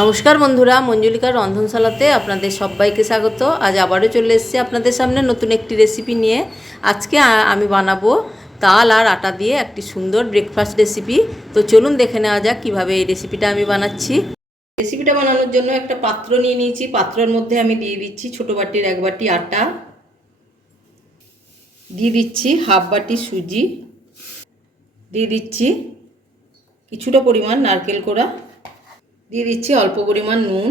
নমস্কার বন্ধুরা, মঞ্জুলিকার রন্ধনশালাতে আপনাদের সবাইকে স্বাগত। আজ আবারও চলে এসেছি আপনাদের সামনে নতুন একটি রেসিপি নিয়ে। আজকে আমি বানাবো তাল আর আটা দিয়ে একটি সুন্দর ব্রেকফাস্ট রেসিপি তো চলুন দেখে নেওয়া যাক কীভাবে এই রেসিপিটা আমি বানাচ্ছি। রেসিপিটা বানানোর জন্য একটা পাত্র নিয়ে নিয়েছি। পাত্রের মধ্যে আমি দিয়ে দিচ্ছি ছোটো বাটির এক বাটি আটা। দিয়ে দিচ্ছি হাফ বাটি সুজি। দিয়ে দিচ্ছি কিছুটা পরিমাণ নারকেল কোড়া। দিয়ে দিচ্ছি অল্প পরিমাণ নুন।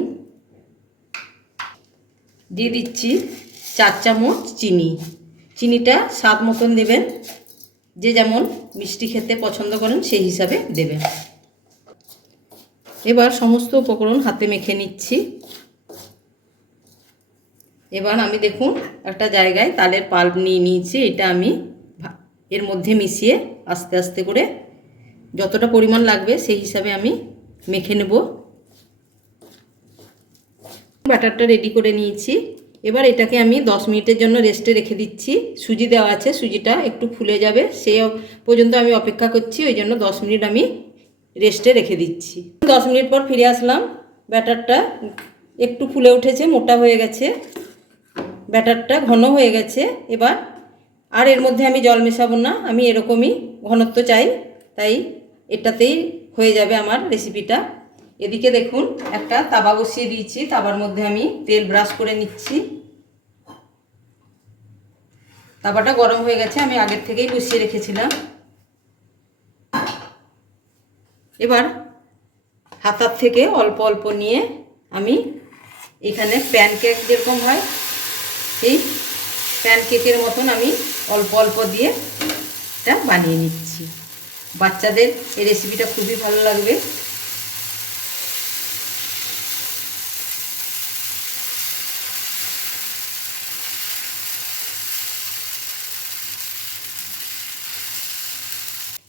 দিয়ে দিচ্ছি চার চামচ চিনি। চিনিটা স্বাদ মতন দেবেন। যে যেমন মিষ্টি খেতে পছন্দ করেন সেই হিসাবে দেবেন। এবার সমস্ত উপকরণ হাতে মেখে নিচ্ছি। এবার আমি দেখুন একটা জায়গায় তালের পাল্প নিয়ে নিয়েছি। এটা আমি এর মধ্যে মিশিয়ে আস্তে আস্তে করে যতটা পরিমাণ লাগবে সেই হিসাবে আমি মেখে নেব। ব্যাটারটা রেডি করে নিয়েছি। এবার এটাকে আমি 10 মিনিটের জন্য রেস্টে রেখে দিচ্ছি। সুজি দেওয়া আছে, সুজিটা একটু ফুলে যাবে। সে পর্যন্ত আমি অপেক্ষা করছি, ওই জন্য 10 মিনিট আমি রেস্টে রেখে দিচ্ছি। 10 মিনিট পর ফিরে আসলাম। ব্যাটারটা একটু ফুলে উঠেছে, মোটা হয়ে গেছে। ব্যাটারটা ঘন হয়ে গেছে। এবার আর এর মধ্যে আমি জল মেশাবো না। আমি এরকমই ঘনত্ব চাই, তাই এটাতেই হয়ে যাবে আমার রেসিপিটা এদিকে দেখুন, একটা তাবা বসিয়ে দিয়েছি। তাবার মধ্যে আমি তেল ব্রাশ করে নিচ্ছি। তাবাটা গরম হয়ে গেছে, আমি আগের থেকেই বসিয়ে রেখেছিলাম। এবার হাতার থেকে অল্প অল্প নিয়ে আমি এখানে প্যানকেক যেরকম হয় এই প্যানকেকের মতন আমি অল্প অল্প দিয়ে এটা বানিয়ে নিচ্ছি। বাচ্চাদের এই রেসিপিটা খুবই ভালো লাগবে।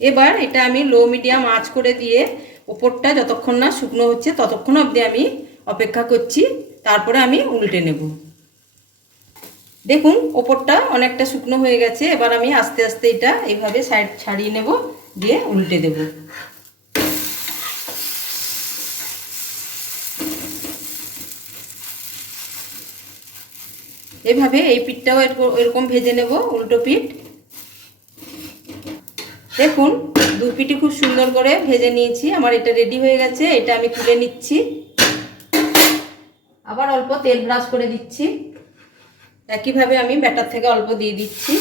এবার এটা আমি লো মিডিয়াম আঁচ করে দিয়ে ওপরটা যতক্ষণ না শুকনো হচ্ছে ততক্ষণ অবধি আমি অপেক্ষা করছি, তারপরে আমি উল্টে নেব। দেখুন ওপরটা অনেকটা শুকনো হয়ে গেছে, এবার আমি আস্তে আস্তে এটা এইভাবে সাইড ছাড়িয়ে নেব, দিয়ে উল্টে দেব। এভাবে এই পিঠটাও এরকম- ভেজে নেব, উল্টো পিঠ। দেখুন দু পিঠি খুব সুন্দর করে ভেজে নিয়েছি। আমার এটা রেডি হয়ে গেছে, এটা আমি তুলে নিচ্ছি। আবার অল্প তেল ব্রাশ করে দিচ্ছি। একইভাবে আমি ব্যাটার থেকে অল্প দিয়ে দিচ্ছি।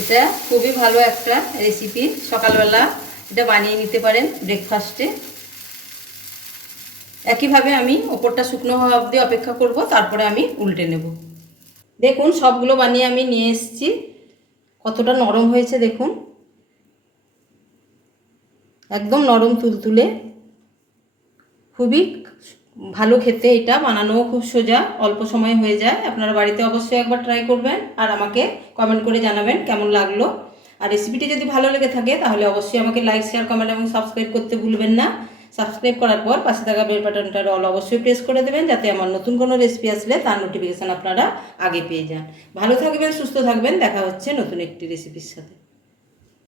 এটা খুবই ভালো একটা রেসিপি সকালবেলা এটা বানিয়ে নিতে পারেন ব্রেকফাস্টে একইভাবে আমি ওপরটা শুকনো হওয়া অবধি অপেক্ষা করব, তারপরে আমি উল্টে নেব। দেখুন, সবগুলো বানিয়ে আমি নিয়ে এসেছি। কতটা নরম হয়েছে দেখুন। একদম নরম তুলতুলে। খুবই ভালো খেতে এটা, বানানোও খুব সোজা, অল্প সময় হয়ে যায়। আপনারা বাড়িতে অবশ্যই একবার ট্রাই করবেন আর আমাকে কমেন্ট করে জানাবেন কেমন লাগল। আর রেসিপিটি যদি ভালো লেগে থাকে, তাহলে অবশ্যই আমাকে লাইক শেয়ার কমেন্ট এবং সাবস্ক্রাইব করতে ভুলবেন না। সাবস্ক্রাইব করার পর পাশে থাকা বেল বাটনটার অল অবশ্যই প্রেস করে দেবেন, যাতে আমার নতুন কোনো রেসিপি আসলে তার নোটিফিকেশান আপনারা আগে পেয়ে যান। ভালো থাকবেন, সুস্থ থাকবেন, দেখা হচ্ছে নতুন একটি রেসিপির সাথে।